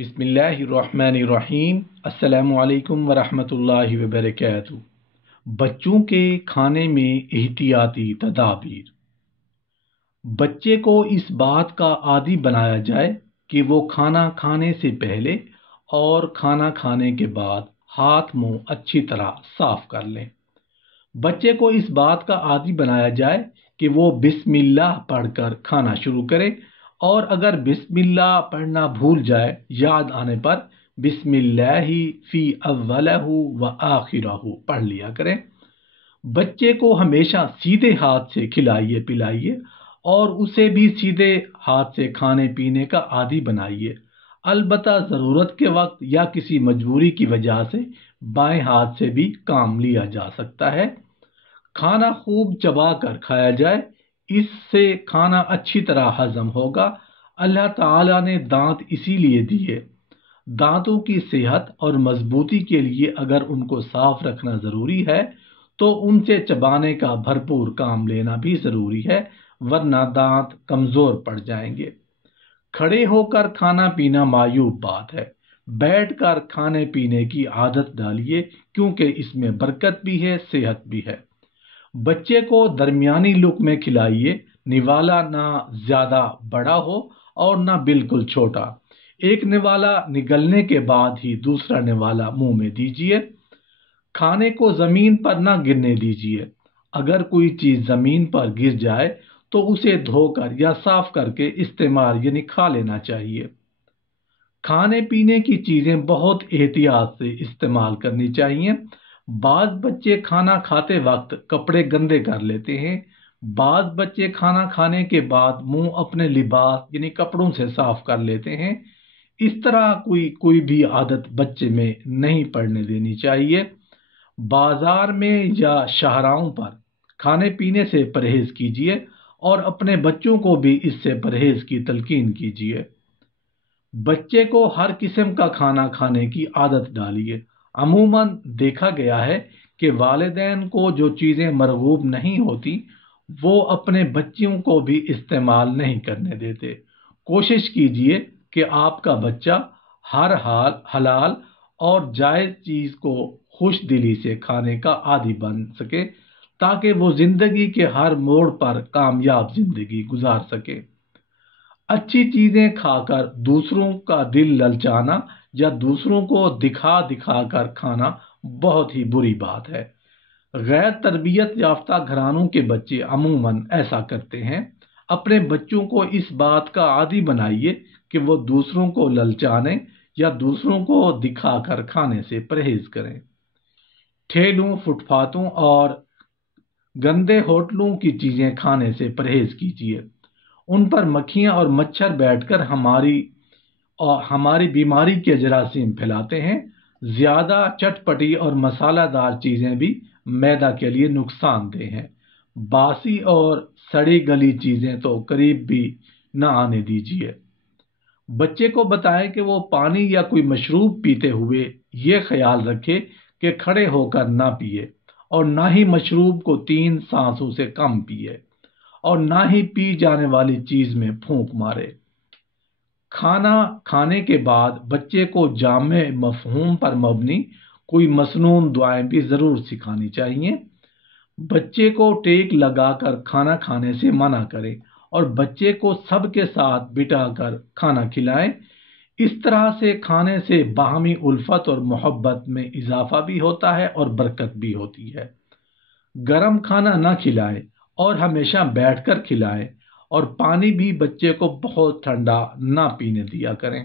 بسم اللہ الرحمن الرحیم۔ السلام علیکم ورحمۃ اللہ وبرکاتہ۔ بچوں کے کھانے میں احتیاطی تدابیر۔ بچے کو اس بات کا عادی بنایا جائے کہ وہ کھانا کھانے سے پہلے اور کھانا کھانے کے بعد ہاتھ منہ اچھی طرح صاف کر لیں۔ بچے کو اس بات کا عادی بنایا جائے کہ وہ بسم اللہ پڑھ کر کھانا شروع کرے، اور اگر بسم اللہ پڑھنا بھول جائے، یاد آنے پر بسم اللہ فی اولہ و آخرہ پڑھ لیا کریں۔ بچے کو ہمیشہ سیدھے ہاتھ سے کھلائیے پلائیے، اور اسے بھی سیدھے ہاتھ سے کھانے پینے کا عادی بنائیے۔ البتہ ضرورت کے وقت یا کسی مجبوری کی وجہ سے بائیں ہاتھ سے بھی کام لیا جا سکتا ہے۔ کھانا خوب چبا کر کھایا جائے، اس سے کھانا اچھی طرح ہضم ہوگا۔ اللہ تعالیٰ نے دانت اسی لیے دیے۔ دانتوں کی صحت اور مضبوطی کے لیے اگر ان کو صاف رکھنا ضروری ہے تو ان سے چبانے کا بھرپور کام لینا بھی ضروری ہے، ورنہ دانت کمزور پڑ جائیں گے۔ کھڑے ہو کر کھانا پینا معیوب بات ہے۔ بیٹھ کر کھانے پینے کی عادت ڈالیے، کیونکہ اس میں برکت بھی ہے، صحت بھی ہے۔ بچے کو درمیانی لقمے میں کھلائیے، نوالا نہ زیادہ بڑا ہو اور نہ بالکل چھوٹا۔ ایک نوالا نگلنے کے بعد ہی دوسرا نوالا منہ میں دیجیے۔ کھانے کو زمین پر نہ گرنے دیجیے۔ اگر کوئی چیز زمین پر گر جائے تو اسے دھو کر یا صاف کر کے استعمال یعنی کھا لینا چاہیے۔ کھانے پینے کی چیزیں بہت احتیاط سے استعمال کرنی چاہیے۔ بعض بچے کھانا کھاتے وقت کپڑے گندے کر لیتے ہیں۔ بعض بچے کھانا کھانے کے بعد منہ اپنے لباس یعنی کپڑوں سے صاف کر لیتے ہیں۔ اس طرح کوئی بھی عادت بچے میں نہیں پڑنے دینی چاہیے۔ بازار میں یا شاہراہوں پر کھانے پینے سے پرہیز کیجیے، اور اپنے بچوں کو بھی اس سے پرہیز کی تلقین کیجیے۔ بچے کو ہر قسم کا کھانا کھانے کی عادت ڈالیے۔ عموماً دیکھا گیا ہے کہ والدین کو جو چیزیں مرغوب نہیں ہوتی وہ اپنے بچوں کو بھی استعمال نہیں کرنے دیتے۔ کوشش کیجیے کہ آپ کا بچہ ہر حلال اور جائز چیز کو خوش دلی سے کھانے کا عادی بن سکے، تاکہ وہ زندگی کے ہر موڑ پر کامیاب زندگی گزار سکے۔ اچھی چیزیں کھا کر دوسروں کا دل للچانا یا دوسروں کو دکھا دکھا کر کھانا بہت ہی بری بات ہے۔ غیر تربیت یافتہ گھرانوں کے بچے عموماً ایسا کرتے ہیں۔ اپنے بچوں کو اس بات کا عادی بنائیے کہ وہ دوسروں کو للچانے یا دوسروں کو دکھا کر کھانے سے پرہیز کریں۔ ٹھیلوں، فٹ پاتھوں اور گندے ہوٹلوں کی چیزیں کھانے سے پرہیز کیجیے۔ ان پر مکھیاں اور مچھر بیٹھ کر ہماری بیماری کے جراثیم پھیلاتے ہیں۔ زیادہ چٹپٹی اور مسالہ دار چیزیں بھی معدہ کے لیے نقصان دہ ہیں۔ باسی اور سڑی گلی چیزیں تو قریب بھی نہ آنے دیجیے۔ بچے کو بتائیں کہ وہ پانی یا کوئی مشروب پیتے ہوئے یہ خیال رکھے کہ کھڑے ہو کر نہ پیے، اور نہ ہی مشروب کو 3 سانسوں سے کم پیے، اور نہ ہی پی جانے والی چیز میں پھونک مارے۔ کھانا کھانے کے بعد بچے کو جامع مفہوم پر مبنی کوئی مسنون دعائیں بھی ضرور سکھانی چاہیے۔ بچے کو ٹیک لگا کر کھانا کھانے سے منع کریں، اور بچے کو سب کے ساتھ بٹھا کر کھانا کھلائیں۔ اس طرح سے کھانے سے باہمی الفت اور محبت میں اضافہ بھی ہوتا ہے اور برکت بھی ہوتی ہے۔ گرم کھانا نہ کھلائیں اور ہمیشہ بیٹھ کر کھلائیں، اور پانی بھی بچے کو بہت ٹھنڈا نہ پینے دیا کریں۔